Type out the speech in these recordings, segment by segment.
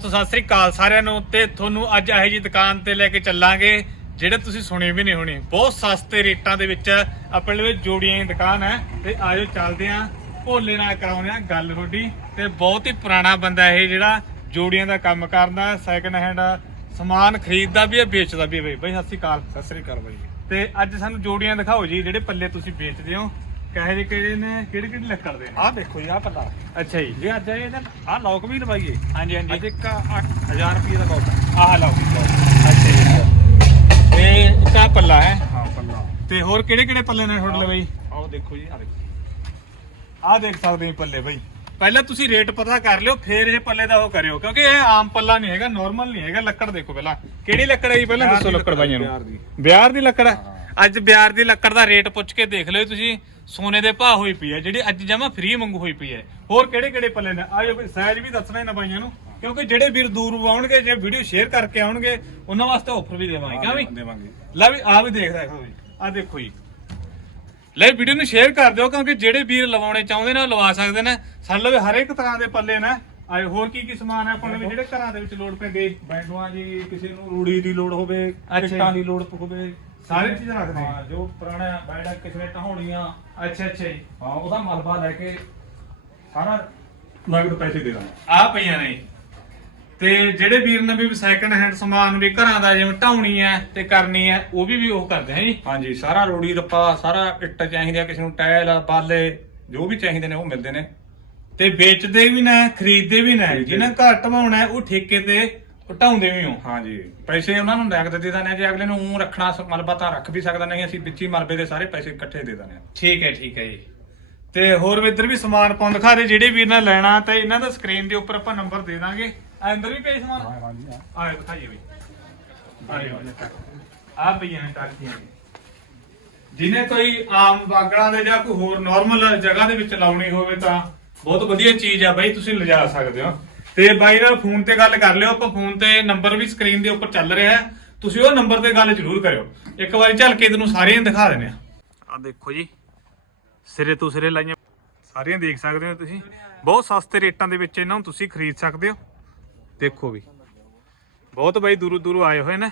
ਸੋ ਸਤਿ ਸ੍ਰੀ ਅਕਾਲ ਸਾਰਿਆਂ ਨੂੰ ਤੇ ਤੁਹਾਨੂੰ ਅੱਜ ਇਹੋ ਜੀ ਦੁਕਾਨ ਤੇ ਲੈ ਕੇ ਚੱਲਾਂਗੇ, ਜਿਹੜੇ ਤੁਸੀਂ ਸੁਣੀ ਵੀ ਨਹੀਂ ਹੋਣੇ। ਬਹੁਤ ਸਸਤੇ ਰੇਟਾਂ ਦੇ ਵਿੱਚ ਆਪਣੇ ਲਈ ਜੋੜੀਆਂ ਦੀ ਦੁਕਾਨ ਹੈ ਤੇ ਆਜੋ ਚੱਲਦੇ ਆਂ ਭੋਲੇ ਨਾਲ ਕਰਾਉਂਦੇ ਆ ਗੱਲ ਤੁਹਾਡੀ। ਤੇ ਬਹੁਤ ਹੀ ਪੁਰਾਣਾ ਬੰਦਾ ਇਹ ਜਿਹੜਾ ਜੋੜੀਆਂ ਦਾ ਕੰਮ ਕਰਦਾ ਸੈਕੰਡ ਹੈਂਡ ਸਮਾਨ ਖਰੀਦਦਾ ਵੀ ਹੈ, ਵੇਚਦਾ ਵੀ ਹੈ। ਬਈ ਬਈ ਸਤਿ ਸ੍ਰੀ ਅਕਾਲ, ਸਤਿ ਸ੍ਰੀ ਅਕਾਲ ਬਾਈ। ਤੇ ਅੱਜ ਸਾਨੂੰ ਜੋੜੀਆਂ ਦਿਖਾਓ ਜੀ, ਜਿਹੜੇ ਪੱਲੇ ਤੁਸੀਂ ਵੇਚਦੇ ਹੋ। ਕਹੇ ਕਿਹੜੇ ਨੇ ਕਿਹੜੀ ਕਿਹੜੀ ਲੱਕੜ ਦੇ ਨੇ? ਆਹ ਦੇਖੋ ਜੀ ਆਹ ਪੱਲਾ। ਅੱਛਾ ਜੀ। ਜੇ ਅੱਜ ਇਹਦੇ ਆਹ ਲੌਕ ਵੀ ਲਵਾਈਏ। ਹਾਂਜੀ ਅੱਜ ਹਾਂਜੀ ਇੱਕ 8000 ਰੁਪਏ ਦਾ ਲੌਕ ਆਹ ਲਓ ਅੱਛਾ ਜੀ ਇਹ ਕਾ ਪੱਲਾ ਹੈ। ਹਾਂ ਪੱਲਾ। ਤੇ ਹੋਰ ਕਿਹੜੇ ਕਿਹੜੇ ਪੱਲੇ ਨੇ ਤੁਹਾਡੇ ਲਈ ਆਹ ਦੇਖੋ ਜੀ ਆਹ ਦੇਖੋ। ਆਹ ਦੇਖ ਸਕਦੇ ਹੋ ਪੱਲੇ ਬਈ। ਪਹਿਲਾਂ ਤੁਸੀਂ ਰੇਟ ਪਤਾ ਕਰ ਲਿਓ ਫੇਰ ਇਹ ਪੱਲੇ ਦਾ ਉਹ ਕਰਿਓ ਕਿਉਂਕਿ ਇਹ ਆਮ ਪੱਲਾ ਨਹੀਂ ਹੈਗਾ ਨਾਰਮਲ ਨਹੀਂ ਹੈਗਾ ਲੱਕੜ ਦੇਖੋ ਪਹਿਲਾਂ। ਕਿਹੜੀ ਲੱਕੜ ਹੈ ਜੀ ਪਹਿਲਾਂ? ਦੱਸੋ ਲੱਕੜ ਬਾਈਆਂ ਨੂੰ। ਦੀ। ਬਿਹਾਰ ਦੀ ਲੱਕੜ ਹੈ। ਅੱਜ ਬਿਹਾਰ ਦੀ ਲੱਕੜ ਦਾ ਰੇਟ ਪੁੱਛ ਕੇ ਦੇਖ ਲਿਓ ਤੁਸੀਂ। ਸੋਨੇ ਦੇ ਭਾਅ ਹੋਈ ਪਈ ਹੈ ਜਿਹੜੀ ਅੱਜ ਜਮਾ ਫ੍ਰੀ ਮੰਗੂ ਹੋਈ ਪਈ ਹੈ। ਹੋਰ ਕਿਹੜੇ ਕਿਹੜੇ ਪੱਲੇ ਨੇ? ਆਜੋ ਸਾਈਜ਼ ਵੀ ਦੱਸਣਾ ਇਹਨਾਂ ਬਾਈਆਂ ਨੂੰ ਕਿਉਂਕਿ ਜਿਹੜੇ ਵੀਰ ਦੂਰ ਆਉਣਗੇ ਜੇ ਵੀਡੀਓ ਸ਼ੇਅਰ ਕਰਕੇ ਆਉਣਗੇ ਉਹਨਾਂ ਵਾਸਤੇ ਆਫਰ ਵੀ ਦੇਵਾਂਗੇ ਕਿਉਂ ਵੀ? ਦੇਵਾਂਗੇ। ਲੈ ਵੀ ਆ ਵੀ ਦੇਖ ਦੇਖੋ ਜੀ ਆ ਦੇਖੋ ਜੀ। ਲੈ ਵੀਡੀਓ ਨੂੰ ਸ਼ੇਅਰ ਕਰ ਦਿਓ ਕਿਉਂਕਿ ਜਿਹੜੇ ਵੀਰ ਲਵਾਉਣੇ ਚਾਹੁੰਦੇ ਨੇ ਲਵਾ ਸਕਦੇ ਨੇ। ਸਾਡੇ ਲਵੇ ਹਰ ਇੱਕ ਤਰ੍ਹਾਂ ਦੇ ਪੱਲੇ ਨੇ। ਆਏ ਹੋਰ ਕੀ ਕੀ ਸਮਾਨ ਹੈ? ਆਪਣੇ ਜਿਹੜੇ ਘਰਾਂ ਦੇ ਵਿੱਚ ਲੋੜ ਪੈਂਦੇ ਬੈਂਡੂਆਂ ਜੀ ਕਿਸੇ ਨੂੰ ਰੂੜੀ ਦੀ ਲੋੜ ਹੋਵੇ ਅੱਛਾ ਜੀ। ਦੀ ਲੋੜ ਹੋਵੇ ਸਾਰੇ ਚੀਜ਼ਾਂ ਰੱਖਦੇ ਹਾਂ ਜੋ ਪੁਰਾਣਾ ਬੈਂਡਾ ਕਿਸੇ ਨੇ ਢਹਾਉਣੀਆਂ ਅੱਛਾ ਅੱਛਾ ਜੀ। ਹਾਂ ਉਹਦਾ ਮਲਬਾ ਲੈ ਕੇ ਸਾਰਾ ਨਗਦ ਪੈਸੇ ਦੇ ਦਾਂਗੇ। ਆ ਪਈਆਂ ਨੇ। ਤੇ ਜਿਹੜੇ ਵੀਰ ਨੇ ਵੀ ਸੈਕੰਡ ਹੈਂਡ ਸਮਾਨ ਵੀ ਘਰਾਂ ਦਾ ਜਿਵੇਂ ਢਾਉਣੀ ਹੈ ਤੇ ਕਰਨੀ ਹੈ ਉਹ ਵੀ ਵੀ ਉਹ ਕਰਦੇ ਹੈ ਜੀ? ਹਾਂਜੀ ਸਾਰਾ ਰੂੜੀ ਰੱਪਾ ਸਾਰਾ ਇੱਟ ਚਾਹੀਦਾ ਕਿਸੇ ਨੂੰ ਟਾਇਲ ਬਾਲੇ ਜੋ ਵੀ ਚਾਹੀਦੇ ਨੇ ਉਹ ਮਿਲਦੇ ਨੇ। ਤੇ ਵੇਚਦੇ ਵੀ ਨੇ ਖਰੀਦਦੇ ਵੀ ਨੇ ਜਿਹਨਾਂ ਘਰ ਢਵਾਉਣਾ ਹੈ, ਉਹ ਠੇਕੇ ਤੇ ਢਾਉਂਦੇ ਵੀ ਹੋ ਹਾਂਜੀ। ਪੈਸੇ ਉਹਨਾਂ ਨੂੰ ਨਗਦ ਦੇ ਦਾਨੇ ਜੇ ਅਗਲੇ ਨੂੰ ਊਂ ਰੱਖਣਾ ਸ- ਮਲਬਾ ਤਾਂ ਰੱਖ ਵੀ ਸਕਦਾ ਨਹੀਂ ਅਸੀਂ ਵਿੱਚ ਹੀ ਮਲਬੇ ਦੇ ਸਾਰੇ ਪੈਸੇ ਇਕੱਠੇ ਦੇ ਦਾਨੇ ਠੀਕ ਹੈ ਠੀਕ ਹੈ ਜੀ। ਤੇ ਹੋਰ ਵੀ ਇੱਧਰ ਵੀ ਸਮਾਨ ਪਾਉਣ ਦਿਖਾ ਰਹੇ ਜਿਹੜੇ ਵੀਰ ਨੇ ਲੈਣਾ ਤੇ ਇਹਨਾਂ ਦਾ ਸਕਰੀਨ ਦੇ ਉੱਪਰ ਆਪਾਂ ਨੰਬਰ ਦੇ ਦਾਂਗੇ। ਆ ਅੰਦਰ ਵੀ ਪਏ ਸਮਾਨ? ਹਾਂਜੀ ਆਏ ਦਿਖਾਈਏ ਬਈ। ਆ ਪਈਆਂ ਨੇ ਟਾਕੀਆਂ ਜਿਹਨੇ ਕੋਈ ਆਮ ਬਾਗੜਾਂ ਦੇ ਜਾਂ ਕੋਈ ਹੋਰ ਨਾਰਮਲ ਜਗ੍ਹਾ ਦੇ ਵਿੱਚ ਲਾਉਣੀ ਹੋਵੇ ਤਾਂ ਬਹੁਤ ਵਧੀਆ ਚੀਜ਼ ਆ ਬਾਈ ਤੁਸੀਂ ਲਿਜਾ ਸਕਦੇ ਹੋ। ਤੇ ਬਾਈ ਨਾਲ ਫੋਨ ਤੇ ਗੱਲ ਕਰ ਲਿਓ ਆਪਾਂ ਫੋਨ ਤੇ ਨੰਬਰ ਵੀ ਸਕਰੀਨ ਦੇ ਉੱਪਰ ਚੱਲ ਰਿਹਾ ਹੈ। ਤੁਸੀਂ ਉਹ ਨੰਬਰ ਤੇ ਗੱਲ ਜ਼ਰੂਰ ਕਰਿਓ। ਇੱਕ ਵਾਰੀ ਚੱਲ ਕੇ ਤੁਹਾਨੂੰ ਸਾਰੀਆਂ ਦਿਖਾ ਦਿੰਦੇ ਆ ਆ ਦੇਖੋ ਜੀ ਸਿਰੇ ਤੋਂ ਸਿਰੇ ਲਾਈਆਂ। ਸਾਰੀਆਂ ਦੇਖ ਸਕਦੇ ਹੋ ਤੁਸੀਂ। ਬਹੁਤ ਸਸਤੇ ਰੇਟਾਂ ਦੇ ਵਿੱਚ ਇਹਨਾਂ ਨੂੰ ਤੁਸੀਂ ਖਰੀਦ ਸਕਦੇ ਹੋ। ਦੇਖੋ ਵੀ। ਬਹੁਤ ਬਾਈ ਦੂਰੋਂ ਦੂਰੋਂ ਆਏ ਹੋਏ ਨੇ।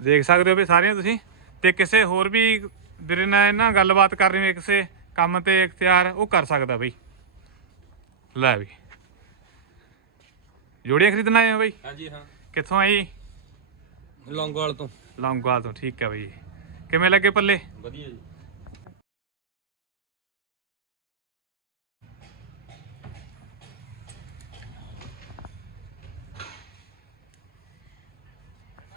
ਦੇਖ ਸਕਦੇ ਹੋ ਵੀ ਸਾਰੀਆਂ ਤੁਸੀਂ। ਤੇ ਕਿਸੇ ਹੋਰ ਵੀ ਵੀਰੇ ਨਾਲ ਇਹਨਾਂ ਗੱਲਬਾਤ ਕਰਨੀ ਹੋਵੇ ਕਿਸੇ ਕੰਮ ਤੇ ਇਖਤਿਆਰ ਉਹ ਕਰ ਸਕਦਾ ਬਈ। ਲੈ ਵੀ। ਜੋੜੀਆਂ ਖਰੀਦਣ ਆਏ ਹੋ ਬਈ? ਹਾਂਜੀ ਹਾਂ। ਕਿੱਥੋਂ ਆਏ? ਲੌਂਗੋਵਾਲ ਤੋਂ। ਲੌਂਗਵਾਲ ਤੋਂ ਠੀਕ ਹੈ ਬਈ। ਕਿਵੇਂ ਲੱਗੇ ਪੱਲੇ? ਵਧੀਆ ਜੀ।